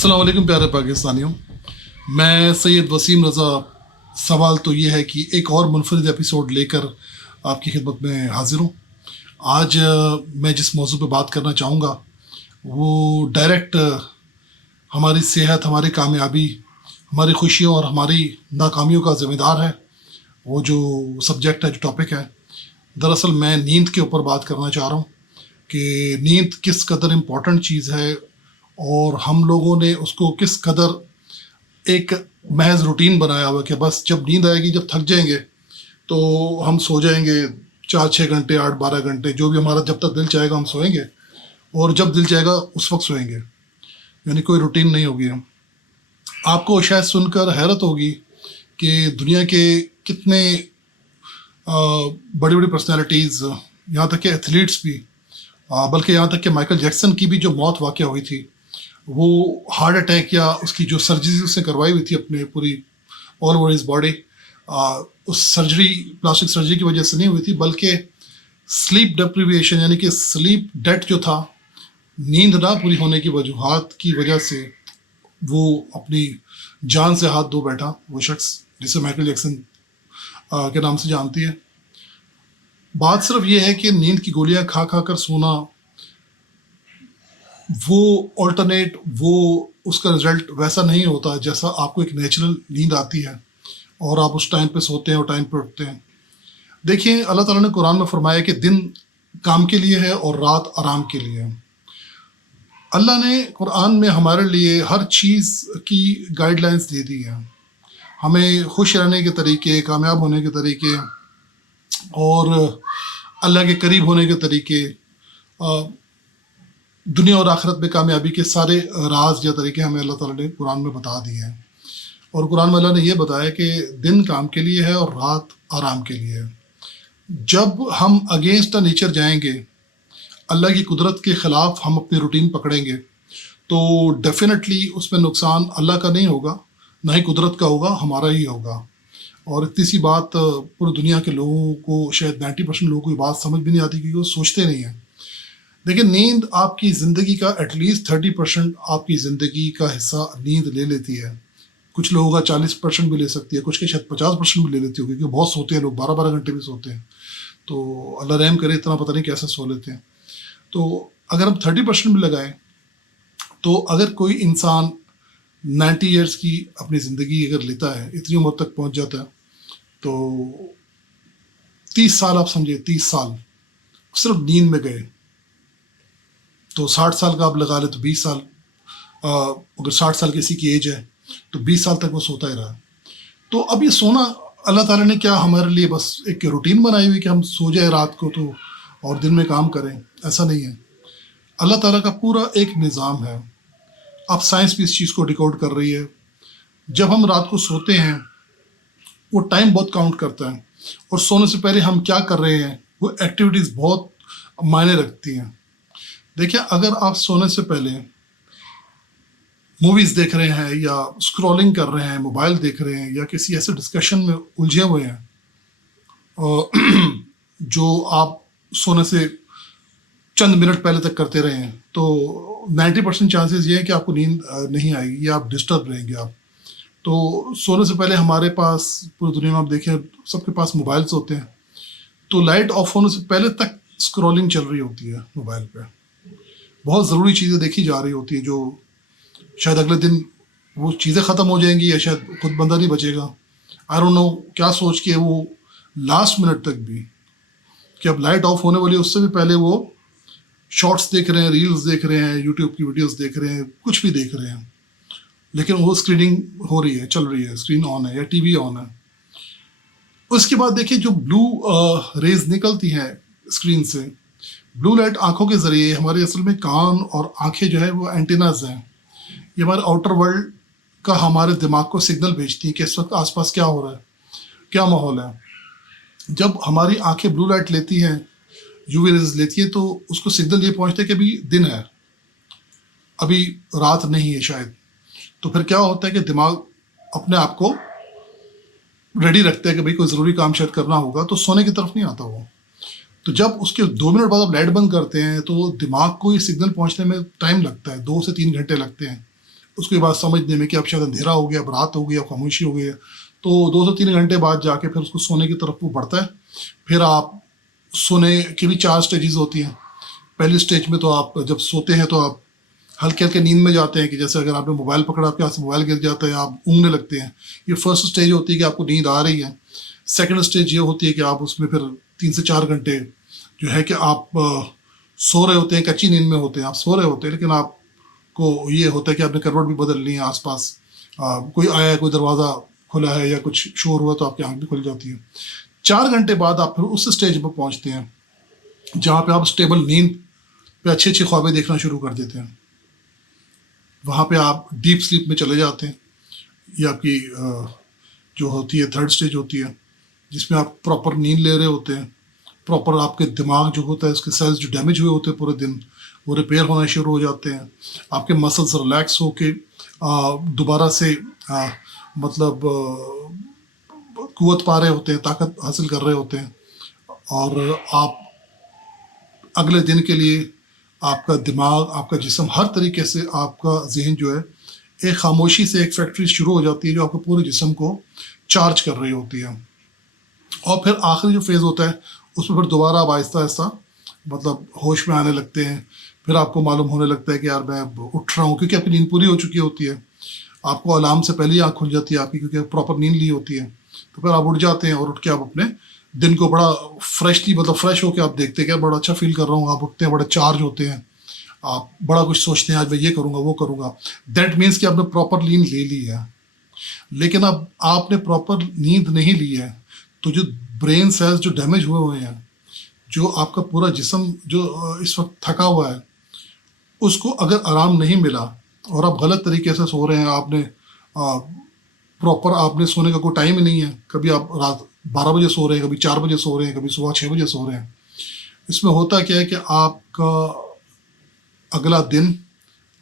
अस्सलाम वालेकुम प्यारे पाकिस्तानियों। मैं सैयद वसीम रज़ा। सवाल तो ये है कि एक और मुनफरिद एपिसोड लेकर आपकी खिदमत में हाज़िर हूँ। आज मैं जिस मौजू पे बात करना चाहूँगा वो डायरेक्ट हमारी सेहत, हमारी कामयाबी, हमारी खुशियों और हमारी नाकामियों का ज़िम्मेदार है। वो जो सब्जेक्ट है, जो टॉपिक है, दरअसल मैं नींद के ऊपर बात करना चाह रहा हूँ कि नींद किस कदर इम्पॉर्टेंट चीज़ है और हम लोगों ने उसको किस कदर एक महज रूटीन बनाया हुआ कि बस जब नींद आएगी, जब थक जाएंगे तो हम सो जाएंगे 4-6 घंटे, 8-12 घंटे, जो भी हमारा जब तक दिल चाहेगा हम सोएंगे और जब दिल चाहेगा उस वक्त सोएंगे। यानी कोई रूटीन नहीं होगी। आपको शायद सुनकर हैरत होगी कि दुनिया के कितने बड़ी बड़ी पर्सनैलिटीज़, यहाँ तक कि एथलीट्स भी, बल्कि यहाँ तक कि माइकल जैक्सन की भी जो मौत वाक़या हुई थी वो हार्ट अटैक या उसकी जो सर्जरी उसने करवाई हुई थी अपने पूरी ऑल ओवर हिज बॉडी, उस सर्जरी, प्लास्टिक सर्जरी की वजह से नहीं हुई थी, बल्कि स्लीप डिप्रिविएशन यानी कि स्लीप डेट जो था, नींद ना पूरी होने की वजूहात की वजह से वो अपनी जान से हाथ धो बैठा। वो शख्स जिसे माइकल जैक्सन के नाम से जानती है। बात सिर्फ ये है कि नींद की गोलियां खा खा कर सोना, वो ऑल्टरनेट, वो उसका रिजल्ट वैसा नहीं होता जैसा आपको एक नेचुरल नींद आती है और आप उस टाइम पे सोते हैं और टाइम पे उठते हैं। देखिए, अल्लाह ताला ने कुरान में फरमाया कि दिन काम के लिए है और रात आराम के लिए है। अल्लाह ने कुरान में हमारे लिए हर चीज़ की गाइडलाइंस दे दी है, हमें खुश रहने के तरीके, कामयाब होने के तरीके और अल्लाह के करीब होने के तरीके, दुनिया और आखिरत में कामयाबी के सारे राज या तरीके हमें अल्लाह ताला ने कुरान में बता दिए हैं। और कुरान में अल्लाह ने ये बताया कि दिन काम के लिए है और रात आराम के लिए है। जब हम अगेंस्ट द नेचर जाएंगे, अल्लाह की कुदरत के ख़िलाफ़ हम अपनी रूटीन पकड़ेंगे, तो डेफिनेटली उसमें नुकसान अल्लाह का नहीं होगा, ना ही कुदरत का होगा, हमारा ही होगा। और इतनी सी बात पूरी दुनिया के लोगों को, शायद 90% लोगों को ये बात समझ भी नहीं आती क्योंकि वो सोचते नहीं हैं। देखिए, नींद आपकी ज़िंदगी का एटलीस्ट 30% आपकी ज़िंदगी का हिस्सा नींद ले लेती है। कुछ लोगों का 40% भी ले सकती है, कुछ के शायद 50% भी ले लेती होगी, क्योंकि बहुत सोते हैं लोग, 12-12 घंटे भी सोते हैं। तो अल्लाह रहम करे, इतना पता नहीं कैसे सो लेते हैं। तो अगर हम 30% भी लगाएं, तो अगर कोई इंसान 90 ईयर्स की अपनी ज़िंदगी अगर लेता है, इतनी उम्र तक पहुंच जाता है, तो 30 साल आप समझिए, 30 साल सिर्फ नींद में गए। तो 60 साल का आप लगा ले तो 20 साल, अगर 60 साल किसी की एज है तो 20 साल तक वो सोता ही रहा। तो अब ये सोना अल्लाह ताला ने क्या हमारे लिए बस एक रूटीन बनाई हुई कि हम सो जाए रात को तो और दिन में काम करें? ऐसा नहीं है। अल्लाह ताला का पूरा एक निज़ाम है। अब साइंस भी इस चीज़ को डिकोड कर रही है। जब हम रात को सोते हैं, वो टाइम बहुत काउंट करता है, और सोने से पहले हम क्या कर रहे हैं, वो एक्टिविटीज़ बहुत मायने रखती हैं। देखिए, अगर आप सोने से पहले मूवीज़ देख रहे हैं या स्क्रॉलिंग कर रहे हैं, मोबाइल देख रहे हैं या किसी ऐसे डिस्कशन में उलझे हुए हैं जो आप सोने से चंद मिनट पहले तक करते रहे हैं, तो 90% चांसेस ये है कि आपको नींद नहीं आएगी या आप डिस्टर्ब रहेंगे आप। तो सोने से पहले हमारे पास, पूरी दुनिया में आप देखें, सबके पास मोबाइल्स होते हैं, तो लाइट ऑफ होने से पहले तक स्क्रॉलिंग चल रही होती है मोबाइल पे। बहुत ज़रूरी चीज़ें देखी जा रही होती है जो शायद अगले दिन वो चीज़ें ख़त्म हो जाएंगी या शायद खुद बंदा नहीं बचेगा। आई डोंट नो क्या सोच के वो लास्ट मिनट तक भी, कि अब लाइट ऑफ होने वाली है, उससे भी पहले वो शॉर्ट्स देख रहे हैं, रील्स देख रहे हैं, यूट्यूब की वीडियोस देख रहे हैं, कुछ भी देख रहे हैं, लेकिन वो स्क्रीनिंग हो रही है, चल रही है, स्क्रीन ऑन है या टीवी ऑन है। उसके बाद देखिए, जो ब्लू रेज निकलती हैं स्क्रीन से, ब्लू लाइट आँखों के ज़रिए, हमारे असल में कान और आँखें जो है वो एंटीनाज हैं, ये हमारे आउटर वर्ल्ड का हमारे दिमाग को सिग्नल भेजती हैं कि इस वक्त आसपास क्या हो रहा है, क्या माहौल है। जब हमारी आंखें ब्लू लाइट लेती हैं, यूवी रेज लेती है, तो उसको सिग्नल ये पहुंचता है कि अभी दिन है, अभी रात नहीं है शायद। तो फिर क्या होता है कि दिमाग अपने आप को रेडी रखता है कि भाई कोई ज़रूरी काम शायद करना होगा, तो सोने की तरफ नहीं आता वो। तो जब उसके 2 मिनट बाद आप लाइट बंद करते हैं, तो दिमाग को ये सिग्नल पहुंचने में टाइम लगता है, 2 से 3 घंटे लगते हैं उसके बाद समझने में कि अब शायद अंधेरा हो गया, अब रात हो गई, अब खामोशी हो गई है, तो 2 से 3 घंटे बाद जाके फिर उसको सोने की तरफ वो बढ़ता है। फिर आप सोने की भी 4 स्टेजेस होती हैं। पहली स्टेज में तो आप जब सोते हैं तो आप हल्के हल्के नींद में जाते हैं, कि जैसे अगर आपने मोबाइल पकड़ा, आपके हाथ से मोबाइल गिर जाता है, आप ऊँघने लगते हैं। ये फर्स्ट स्टेज होती है कि आपको नींद आ रही है। सेकंड स्टेज ये होती है कि आप उसमें फिर 3 से 4 घंटे जो है कि आप सो रहे होते हैं, कच्ची नींद में होते हैं, आप सो रहे होते हैं, लेकिन आपको ये होता है कि आपने करवट भी बदल ली है, आसपास कोई आया है, कोई दरवाज़ा खुला है या कुछ शोर हुआ तो आपकी आँख भी खुल जाती है। 4 घंटे बाद आप फिर उस स्टेज पर पहुँचते हैं जहाँ पे आप स्टेबल नींद पे अच्छी अच्छी ख्वाबें देखना शुरू कर देते हैं। वहाँ पे आप डीप स्लीप में चले जाते हैं। ये आपकी जो होती है थर्ड स्टेज होती है, जिसमें आप प्रॉपर नींद ले रहे होते हैं। प्रॉपर आपके दिमाग जो होता है, उसके सेल्स जो डैमेज हुए होते हैं पूरे दिन, वो रिपेयर होना शुरू हो जाते हैं। आपके मसल्स रिलैक्स होके दोबारा से मतलब कुव्वत पा रहे होते हैं, ताकत हासिल कर रहे होते हैं, और आप अगले दिन के लिए आपका दिमाग, आपका जिस्म, हर तरीके से आपका जहन जो है, एक खामोशी से एक फैक्ट्री शुरू हो जाती है जो आपके पूरे जिस्म को चार्ज कर रही होती है। और फिर आखिरी जो फेज़ होता है, उसमें फिर दोबारा आप आहिस्ता आहिस्ता मतलब होश में आने लगते हैं। फिर आपको मालूम होने लगता है कि यार मैं उठ रहा हूँ, क्योंकि आपकी नींद पूरी हो चुकी होती है। आपको अलार्म से पहले ही आँख खुल जाती है आपकी, क्योंकि प्रॉपर नींद ली होती है। तो फिर आप उठ जाते हैं, और उठ के आप अपने दिन को बड़ा फ्रेशली, मतलब फ्रेश होकर आप देखते हैं कि यार बड़ा अच्छा फील कर रहा हूँ। आप उठते हैं, बड़ा चार्ज होते हैं, आप बड़ा कुछ सोचते हैं, आज मैं ये करूँगा, वो करूँगा। दैट मीन्स कि आपने प्रॉपर नींद ले ली है। लेकिन अब आपने प्रॉपर नींद नहीं ली है, तो जो ब्रेन सेल्स जो डैमेज हुए हुए हैं, जो आपका पूरा जिस्म जो इस वक्त थका हुआ है, उसको अगर आराम नहीं मिला और आप गलत तरीके से सो रहे हैं, आपने प्रॉपर आपने सोने का कोई टाइम ही नहीं है, कभी आप रात 12 बजे सो रहे हैं, कभी 4 बजे सो रहे हैं, कभी सुबह 6 बजे सो रहे हैं। इसमें होता क्या है कि आपका अगला दिन,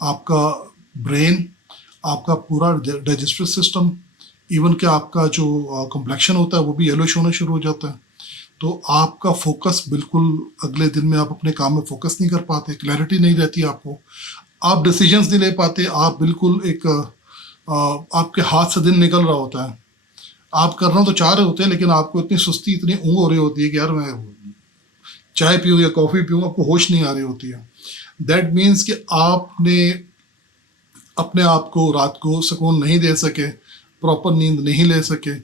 आपका ब्रेन, आपका पूरा डाइजेस्टिव सिस्टम, इवन कि आपका जो कम्प्लेक्शन होता है वो भी येलोइश होना शुरू हो जाता है। तो आपका फोकस बिल्कुल, अगले दिन में आप अपने काम में फोकस नहीं कर पाते, क्लैरिटी नहीं रहती आपको, आप डिसीजंस नहीं ले पाते, आप बिल्कुल एक आपके हाथ से दिन निकल रहा होता है। आप करना तो चाह रहे होते हैं, लेकिन आपको इतनी सुस्ती, इतनी ऊँघ हो रही होती है कि यार मैं चाय पीऊँ या कॉफ़ी पीऊँ, आपको होश नहीं आ रही होती है। दैट मीन्स कि आपने अपने आप को रात को सुकून नहीं दे सके, प्रॉपर नींद नहीं ले सके।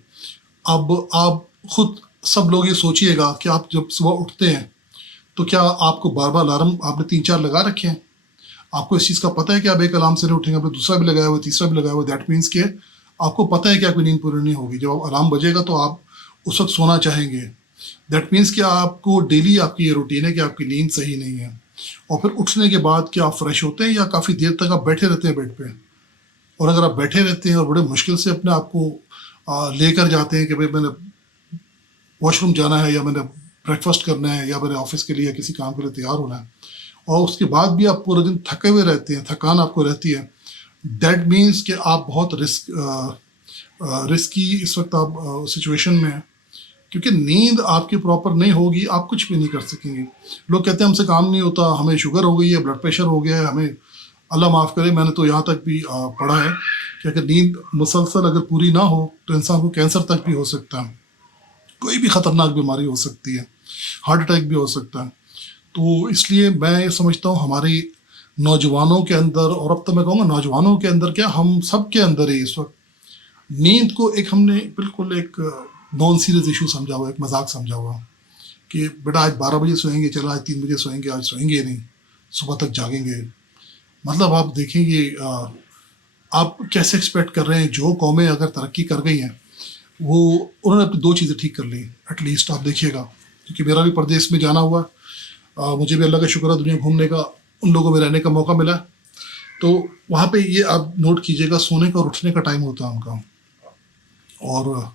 अब आप खुद, सब लोग ये सोचिएगा कि आप जब सुबह उठते हैं तो क्या आपको बार बार अलार्म आपने 3-4 लगा रखे हैं? आपको इस चीज़ का पता है कि आप एक अलार्म से नहीं उठेंगे, आपने दूसरा भी लगाया हुआ, तीसरा भी लगाया हुआ। दैट मीन्स कि आपको पता है कि आपकी नींद पूरी नहीं होगी। जब अलार्म बजेगा तो आप उस वक्त सोना चाहेंगे। दैट मीन्स कि आपको डेली आपकी ये रूटीन है कि आपकी नींद सही नहीं है। और फिर उठने के बाद क्या आप फ्रेश होते हैं, या काफ़ी देर तक आप बैठे रहते हैं बेड पे? और अगर आप बैठे रहते हैं और बड़े मुश्किल से अपने आप को लेकर जाते हैं कि भाई मैंने वॉशरूम जाना है, या मैंने ब्रेकफास्ट करना है, या मैंने ऑफिस के लिए या किसी काम के लिए तैयार होना है, और उसके बाद भी आप पूरे दिन थके हुए रहते हैं, थकान आपको रहती है, दैट मीन्स कि आप बहुत रिस्की इस वक्त आप सिचुएशन में हैं। क्योंकि नींद आपकी प्रॉपर नहीं होगी, आप कुछ भी नहीं कर सकेंगे। लोग कहते हैं हमसे काम नहीं होता, हमें शुगर हो गई है, ब्लड प्रेशर हो गया है, हमें अल्लाह माफ़ करे, मैंने तो यहाँ तक भी पढ़ा है कि अगर नींद मुसलसल अगर पूरी ना हो तो इंसान को कैंसर तक भी हो सकता है, कोई भी ख़तरनाक बीमारी हो सकती है, हार्ट अटैक भी हो सकता है। तो इसलिए मैं ये समझता हूँ हमारे नौजवानों के अंदर, और अब तो मैं कहूँगा नौजवानों के अंदर क्या, हम सब के अंदर ही इस वक्त नींद को एक हमने बिल्कुल एक नॉन सीरियस इशू समझा हुआ, एक मजाक समझा हुआ कि बेटा आज 12 बजे सोएंगे, चलो आज 3 बजे सोएंगे, आज सोएंगे नहीं, सुबह तक जागेंगे। मतलब आप देखेंगे आप कैसे एक्सपेक्ट कर रहे हैं, जो कौमें अगर तरक्की कर गई हैं वो उन्होंने अपनी 2 चीज़ें ठीक कर ली एटलीस्ट, आप देखिएगा। क्योंकि मेरा भी प्रदेश में जाना हुआ, मुझे भी अल्लाह का शुक्र है दुनिया घूमने का, उन लोगों में रहने का मौका मिला। तो वहाँ पे ये आप नोट कीजिएगा, सोने का और उठने का टाइम होता है उनका, और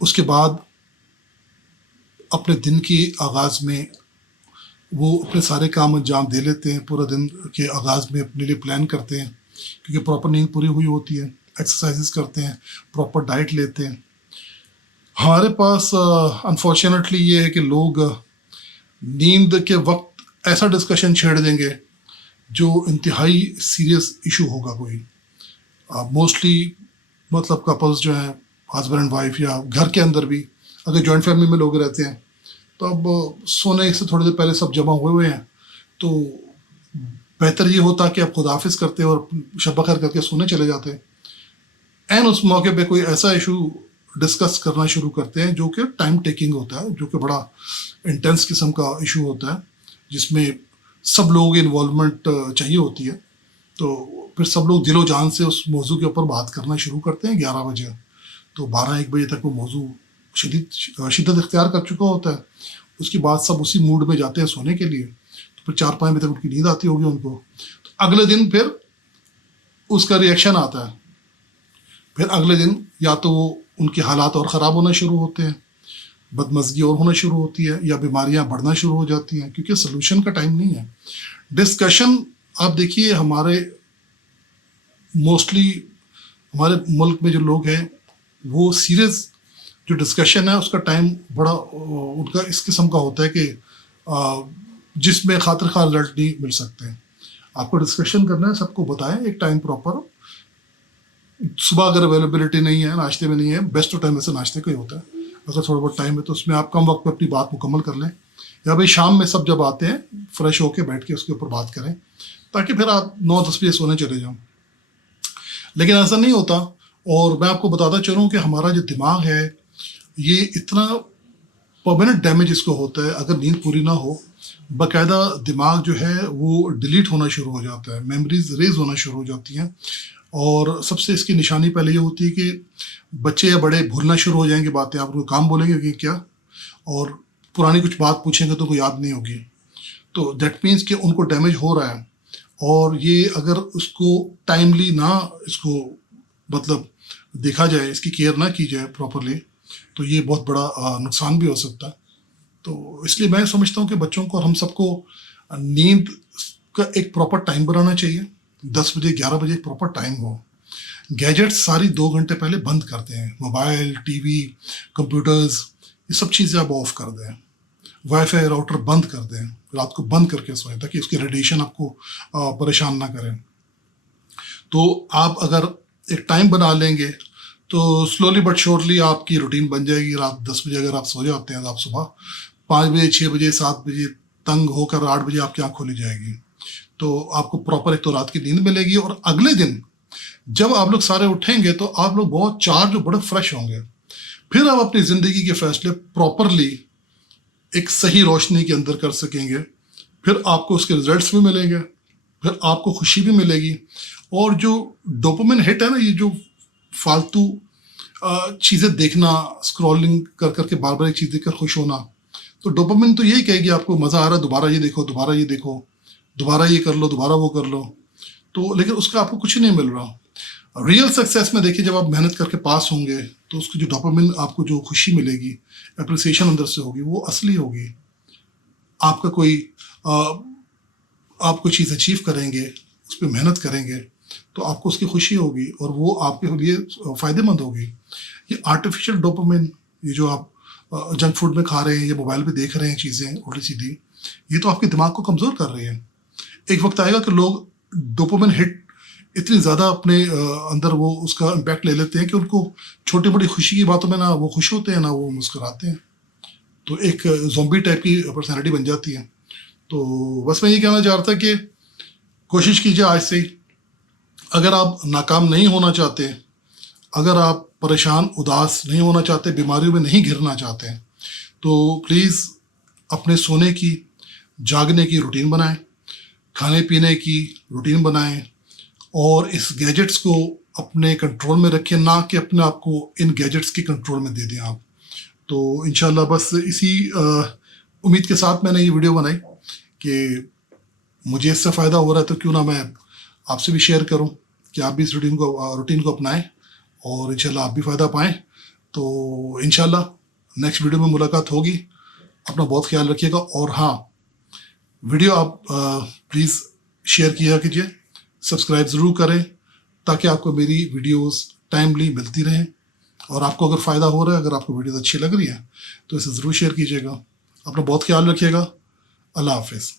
उसके बाद अपने दिन के आगाज़ में वो अपने सारे काम अंजाम दे लेते हैं, पूरा दिन के आगाज़ में अपने लिए प्लान करते हैं, क्योंकि प्रॉपर नींद पूरी हुई होती है, एक्सरसाइजेस करते हैं, प्रॉपर डाइट लेते हैं। हमारे पास अनफॉर्चुनेटली ये है कि लोग नींद के वक्त ऐसा डिस्कशन छेड़ देंगे जो इंतहाई सीरियस इशू होगा कोई, मोस्टली मतलब कपल्स जो हैं, हस्बैंड एंड वाइफ, या घर के अंदर भी अगर जॉइंट फैमिली में लोग रहते हैं, तो अब सोने से थोड़ी देर पहले सब जमा हुए हुए हैं, तो बेहतर ये होता कि आप खुद हाफिज करते और शब खैर करके सोने चले जाते। एंड उस मौके पे कोई ऐसा इशू डिस्कस करना शुरू करते हैं जो कि टाइम टेकिंग होता है, जो कि बड़ा इंटेंस किस्म का इशू होता है, जिसमें सब लोगों की इन्वॉल्वमेंट चाहिए होती है। तो फिर सब लोग दिलो जान से उस मौजू के ऊपर बात करना शुरू करते हैं 11 बजे। तो 12-1 बजे तक वो मौजू शिद्दत इख्तियार कर चुका होता है। उसके बाद सब उसी मूड में जाते हैं सोने के लिए। तो फिर 4-5 बजे तक उनकी नींद आती होगी उनको। तो अगले दिन फिर उसका रिएक्शन आता है। फिर अगले दिन या तो उनके हालात और ख़राब होना शुरू होते हैं, बदमज़गी और होना शुरू होती है, या बीमारियां बढ़ना शुरू हो जाती हैं, क्योंकि सलूशन का टाइम नहीं है। डिस्कशन आप देखिए, हमारे मोस्टली हमारे मुल्क में जो लोग हैं वो सीरियस जो डिस्कशन है उसका टाइम बड़ा उनका इस किस्म का होता है कि जिसमें खातिर खा रिजल्ट नहीं मिल सकते हैं। आपको डिस्कशन करना है, सबको बताएं एक टाइम प्रॉपर। सुबह अगर अवेलेबिलिटी नहीं है, नाश्ते में नहीं है, बेस्ट टाइम वैसे नाश्ते का ही होता है। अगर थोड़ा बहुत टाइम है तो उसमें आप कम वक्त में अपनी बात मुकम्मल कर लें, या भाई शाम में सब जब आते हैं फ्रेश होके बैठ के उसके ऊपर बात करें, ताकि फिर आप 9-10 बजे सोने चले जाओ। लेकिन ऐसा नहीं होता। और मैं आपको बताता चलूँ कि हमारा जो दिमाग है ये इतना परमानेंट डैमेज इसको होता है अगर नींद पूरी ना हो। बाकायदा दिमाग जो है वो डिलीट होना शुरू हो जाता है, मेमोरीज रेज होना शुरू हो जाती हैं। और सबसे इसकी निशानी पहले ये होती है कि बच्चे या बड़े भूलना शुरू हो जाएंगे बातें। आप उनको काम बोलेंगे कि क्या, और पुरानी कुछ बात पूछेंगे तो कोई याद नहीं होगी। तो दैट मीन्स कि उनको डैमेज हो रहा है। और ये अगर उसको टाइमली ना इसको मतलब देखा जाए, इसकी केयर ना की जाए प्रॉपरली, तो ये बहुत बड़ा नुकसान भी हो सकता है। तो इसलिए मैं समझता हूँ कि बच्चों को और हम सबको नींद का एक प्रॉपर टाइम बनाना चाहिए। 10 बजे 11 बजे एक प्रॉपर टाइम हो। गैजेट्स सारी 2 घंटे पहले बंद करते हैं, मोबाइल, टीवी, कंप्यूटर्स, ये सब चीज़ें आप ऑफ कर दें। वाईफाई राउटर बंद कर दें, रात को बंद करके सोएं ताकि उसकी रेडिएशन आपको परेशान ना करें। तो आप अगर एक टाइम बना लेंगे तो स्लोली बट श्योरली आपकी रूटीन बन जाएगी। रात 10 बजे अगर आप सो जाते हैं तो आप सुबह 5 बजे, 6 बजे, 7 बजे तंग होकर 8 बजे आपकी आँख खोली जाएगी। तो आपको प्रॉपर एक तो रात की नींद मिलेगी, और अगले दिन जब आप लोग सारे उठेंगे तो आप लोग बहुत चार्ज और बड़े फ्रेश होंगे। फिर आप अपनी ज़िंदगी के फैसले प्रॉपरली एक सही रोशनी के अंदर कर सकेंगे। फिर आपको उसके रिजल्ट्स भी मिलेंगे, फिर आपको खुशी भी मिलेगी। और जो डोपामिन हिट है ना, ये जो फालतू चीज़ें देखना, स्क्रॉलिंग कर करके बार बार एक चीज़ देखकर खुश होना, तो डोपामिन तो यही कहेगी आपको मज़ा आ रहा है, दोबारा ये देखो, दोबारा ये देखो, दोबारा ये कर लो, दोबारा वो कर लो। तो लेकिन उसका आपको कुछ नहीं मिल रहा। रियल सक्सेस में देखिए, जब आप मेहनत करके पास होंगे तो उसकी जो डोपामिन आपको जो खुशी मिलेगी, एप्रिसिएशन अंदर से होगी, वो असली होगी। आपका कोई आप कोई चीज़ अचीव करेंगे, उस पर मेहनत करेंगे, तो आपको उसकी खुशी होगी और वो आपके लिए फ़ायदेमंद होगी। ये आर्टिफिशियल डोपामिन, ये जो आप जंक फूड में खा रहे हैं या मोबाइल पे देख रहे हैं चीज़ें उल्टी सीधी, ये तो आपके दिमाग को कमज़ोर कर रही है। एक वक्त आएगा कि लोग डोपामिन हिट इतनी ज़्यादा अपने अंदर वो उसका इम्पैक्ट ले लेते हैं कि उनको छोटी बड़ी खुशी की बातों में ना वो खुश होते हैं ना वो मुस्कुराते हैं। तो एक ज़ॉम्बी टाइप की पर्सनैलिटी बन जाती है। तो बस मैं ये कहना चाह रहा था कि कोशिश कीजिए आज से ही। अगर आप नाकाम नहीं होना चाहते, अगर आप परेशान उदास नहीं होना चाहते, बीमारियों में नहीं घिरना चाहते, तो प्लीज़ अपने सोने की, जागने की रूटीन बनाएं, खाने पीने की रूटीन बनाएं, और इस गैजेट्स को अपने कंट्रोल में रखें, ना कि अपने आप को इन गैजेट्स के कंट्रोल में दे दें आप। तो इंशाल्लाह बस इसी उम्मीद के साथ मैंने ये वीडियो बनाई कि मुझे इससे फ़ायदा हो रहा है तो क्यों ना मैं आपसे भी शेयर करूं कि आप भी इस रूटीन को अपनाएं और इंशाल्लाह आप भी फ़ायदा पाएं। तो इंशाल्लाह नेक्स्ट वीडियो में मुलाकात होगी। अपना बहुत ख्याल रखिएगा, और हाँ, वीडियो आप प्लीज़ शेयर किया कीजिए, सब्सक्राइब ज़रूर करें ताकि आपको मेरी वीडियोस टाइमली मिलती रहें। और आपको अगर फ़ायदा हो रहा है, अगर आपको वीडियोस अच्छी लग रही है तो इसे ज़रूर शेयर कीजिएगा। अपना बहुत ख्याल रखिएगा। अल्लाह हाफ़िज़।